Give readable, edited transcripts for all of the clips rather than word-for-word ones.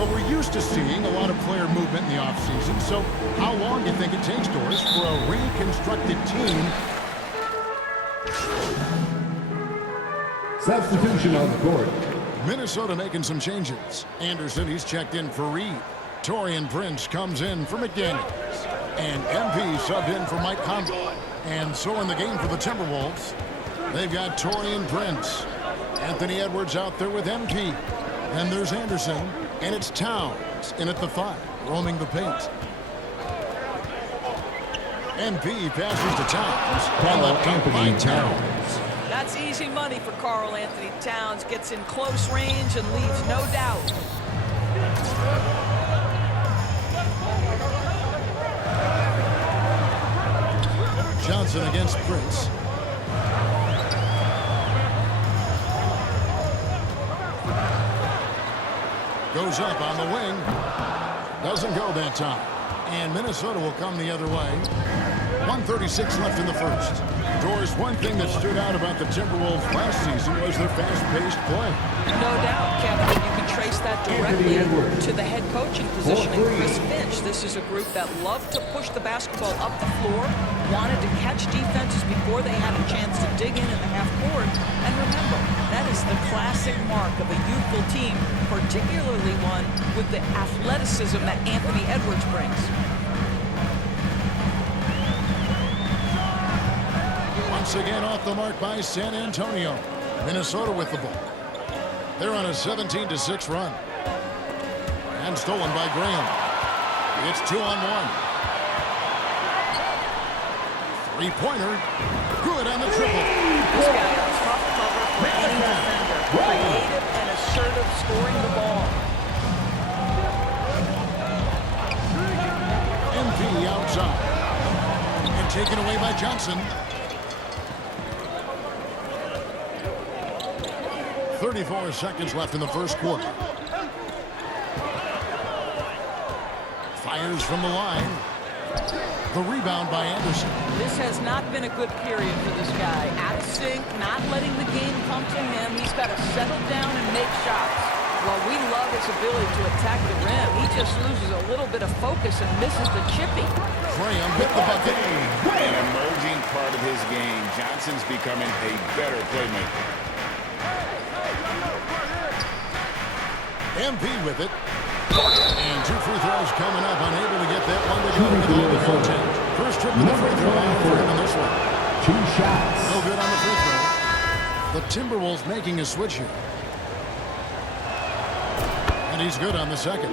Well, we're used to seeing a lot of player movement in the offseason, so how long do you think it takes, Doris, for a reconstructed team? Substitution on the court. Minnesota making some changes. Anderson, he's checked in for Reed. Taurean Prince comes in for McDaniels. And MP subbed in for Mike Conley. And so in the game for the Timberwolves, they've got Taurean Prince. Anthony Edwards out there with MP. And there's Anderson. And it's Towns in at the 5, roaming the paint. MP passes to Towns. Carl Anthony Towns. That's easy money for Karl Anthony Towns. Gets in close range and leaves no doubt. Johnson against Prince. Goes up on the wing. Doesn't go that time. And Minnesota will come the other way. 1:36 left in the first. Doris, one thing that stood out about the Timberwolves last season was their fast-paced play. No doubt, Kevin. You can trace that directly to the head coaching position in Chris Finch. This is a group that loved to push the basketball up the floor, wanted to catch defenses before they had a chance to dig in the half court. And remember, that is the classic mark of a youthful team, particularly one with the athleticism that Anthony Edwards brings. Once again off the mark by San Antonio. Minnesota with the ball. They're on a 17-6 run. And stolen by Graham. It's 2-on-1. Three-pointer. Good on the triple. This guy a tough cover for any defender. Creative and assertive scoring the ball. MP outside. And taken away by Johnson. 34 seconds left in the first quarter. Fires from the line. The rebound by Anderson. This has not been a good period for this guy. Out of sync, not letting the game come to him. He's got to settle down and make shots. While we love his ability to attack the rim, he just loses a little bit of focus and misses the chippy. Graham with the bucket. An emerging part of his game. Johnson's becoming a better playmaker. MP with it. And 2 free throws coming up. Unable to get that one to go with all the contact. First trip to the free throw line for him in this one. 2 shots. No good on the free throw. The Timberwolves making a switch here. And he's good on the second.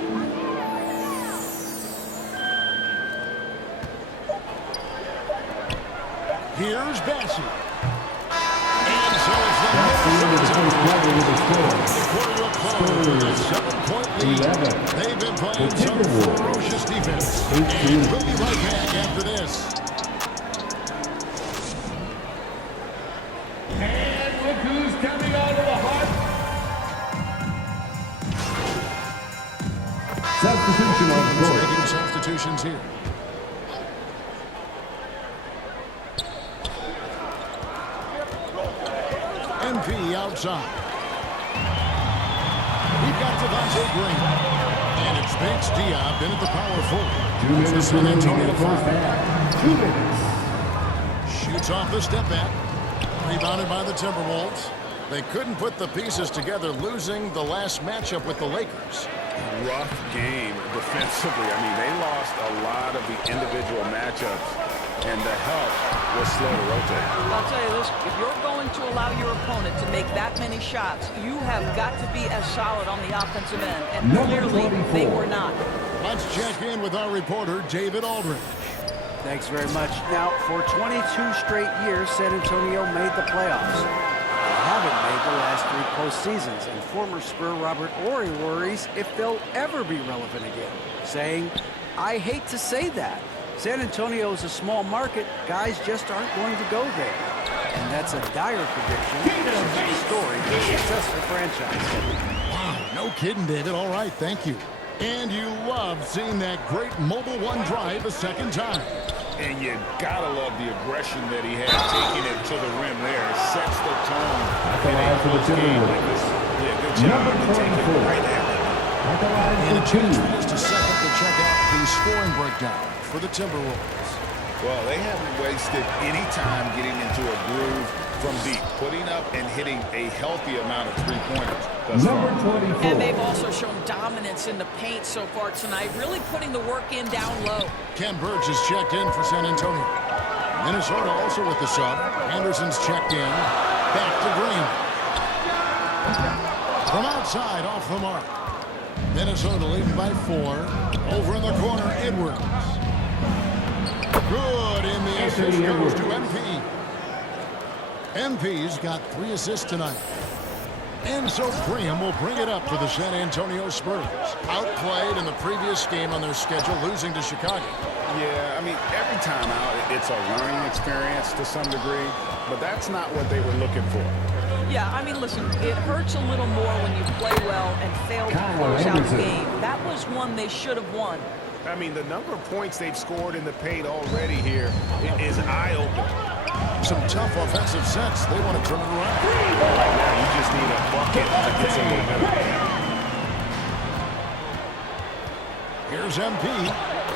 Here's Bassey. And so it's the quarter will close with a 7-point lead. They've been playing some ferocious defense. And we'll be right back after this. And look who's coming out of the heart. Substitution on the court. Making substitutions here. MP outside. We've got Devontae Green. And it's Bates Diop in at the power forward. 2 minutes San Antonio remaining in the first half. 2 minutes. Shoots off the step back. Rebounded by the Timberwolves. They couldn't put the pieces together, losing the last matchup with the Lakers. Rough game defensively. I mean, they lost a lot of the individual matchups, and the help was slow to rotate. I'll tell you this, if you're going to allow your opponent to make that many shots, you have got to be as solid on the offensive end, and clearly they were not. Let's check in with our reporter, David Aldridge. Thanks very much. Now, for 22 straight years, San Antonio made the playoffs. They haven't made the last 3 postseasons, and former Spur Robert Horry worries if they'll ever be relevant again, saying, "I hate to say that. San Antonio is a small market. Guys just aren't going to go there." And that's a dire prediction. It's a story of a successful franchise. Wow, no kidding, David. All right, thank you. And you love seeing that great Mobile One drive a second time. And you gotta love the aggression that he had, taking it to the rim there. Sets the tone in a close game like this. Yeah, good job to take it right at it. at the line And a for chance two. for just a second to check out the scoring breakdown for the Timberwolves. Well, they haven't wasted any time getting into a groove from deep, putting up and hitting a healthy amount of three-pointers thus Number far. 24. And they've also shown dominance in the paint so far tonight, really putting the work in down low. Ken Burge is checked in for San Antonio. Minnesota also with the sub. Anderson's checked in. Back to Green. From outside, off the mark. Minnesota leading by 4. Over in the corner, Edwards. Good in the assist Anthony goes Edwards. to MP. MP's got 3 assists tonight. And so Graham will bring it up for the San Antonio Spurs. Outplayed in the previous game on their schedule, losing to Chicago. Yeah, I mean, every time out, it's a learning experience to some degree, but that's not what they were looking for. Yeah, I mean, listen, it hurts a little more when you play well and fail to Kyle close out the Anderson. game. That was one they should have won. I mean, the number of points they've scored in the paint already here is eye-opening. Some tough offensive sets. They want to turn it around. Right now, you just need a bucket to get some momentum. Here's MP,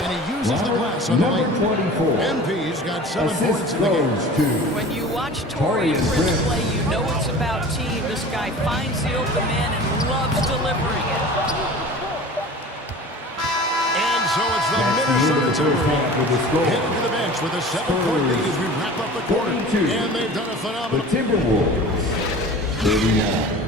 and he uses the glass on the Number lane. 24. MP's got 7 points Assist in the game. goes to When you watch Torian Torian Prince Prince. play, you know it's about team. This guy finds the open man and loves delivering it. And so it's the That's the end of Minnesota the first half with the Timberwolves score. heading to the bench with a 7-point lead as we wrap up the quarter. 42. And they've done a The phenomenal. Timberwolves 39.